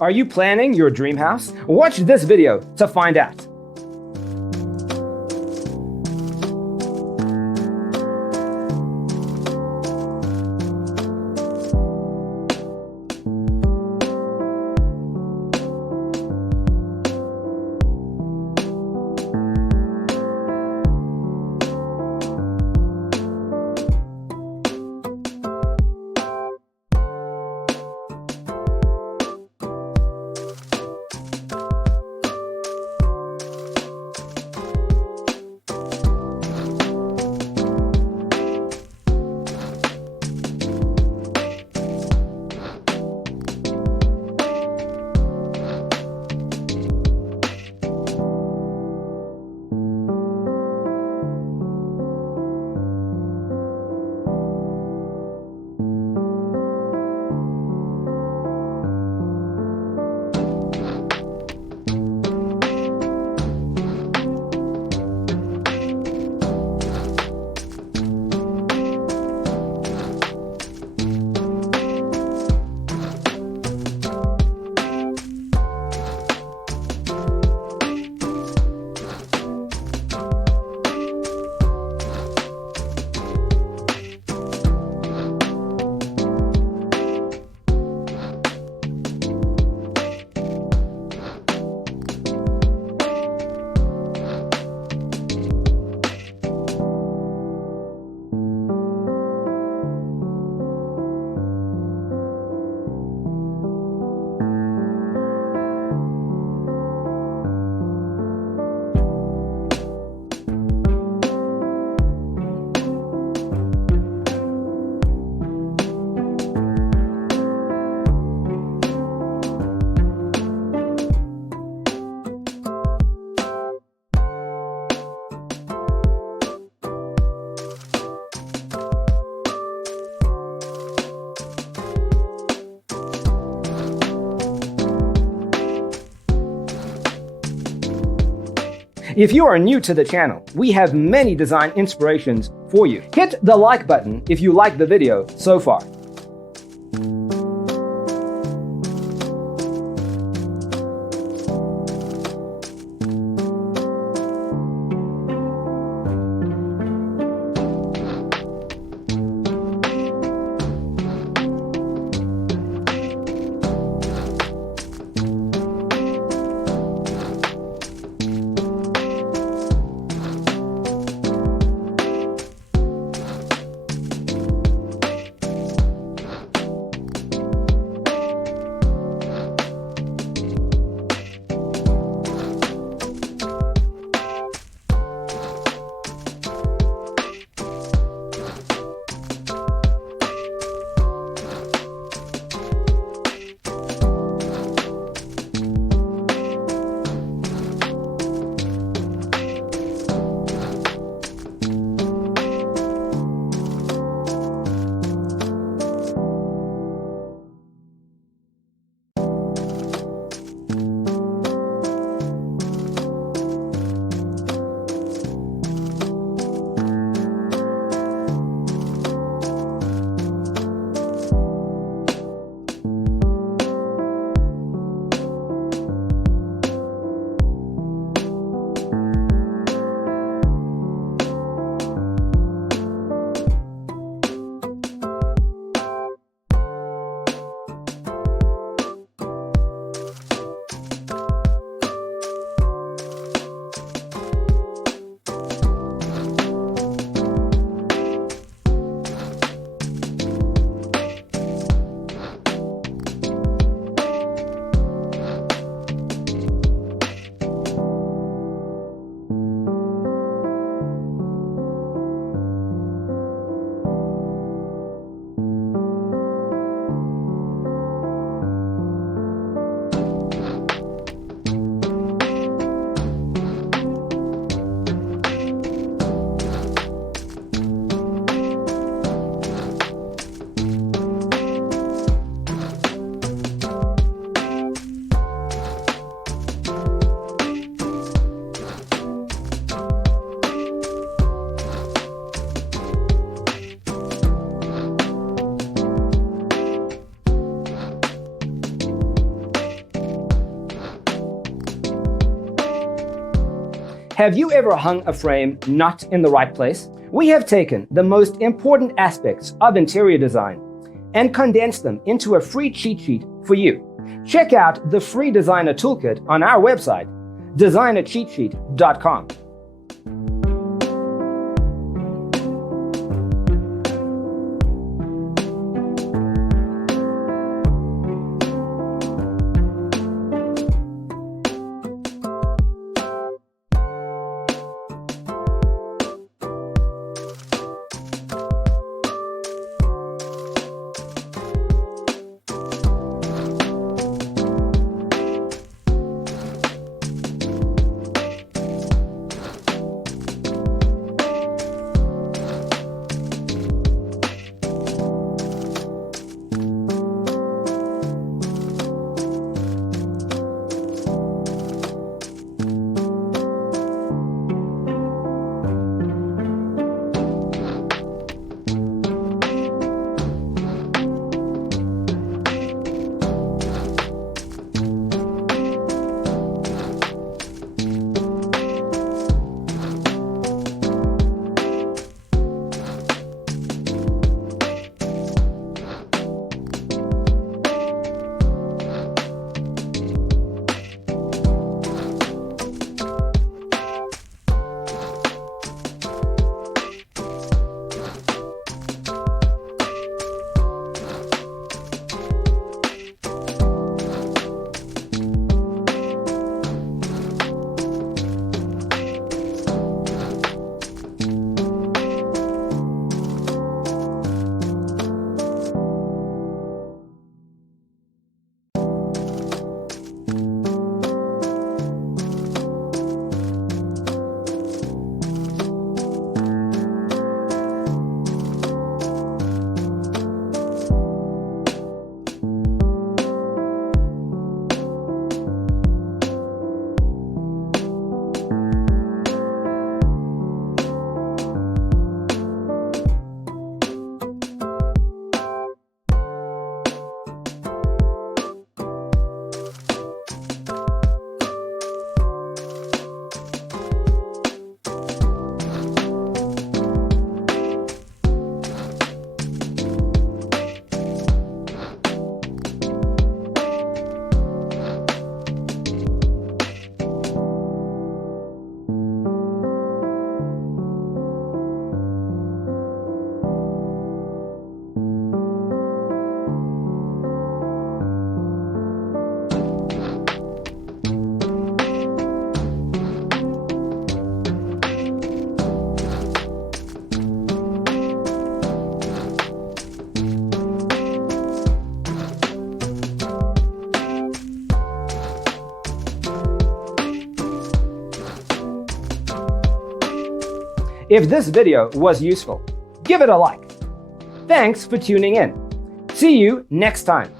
Are you planning your dream house? Watch this video to find out. If you are new to the channel, we have many design inspirations for you. Hit the like button if you like the video so far. Have you ever hung a frame not in the right place? We have taken the most important aspects of interior design and condensed them into a free cheat sheet for you. Check out the free designer toolkit on our website, designercheatsheet.com. If this video was useful, give it a like. Thanks for tuning in. See you next time.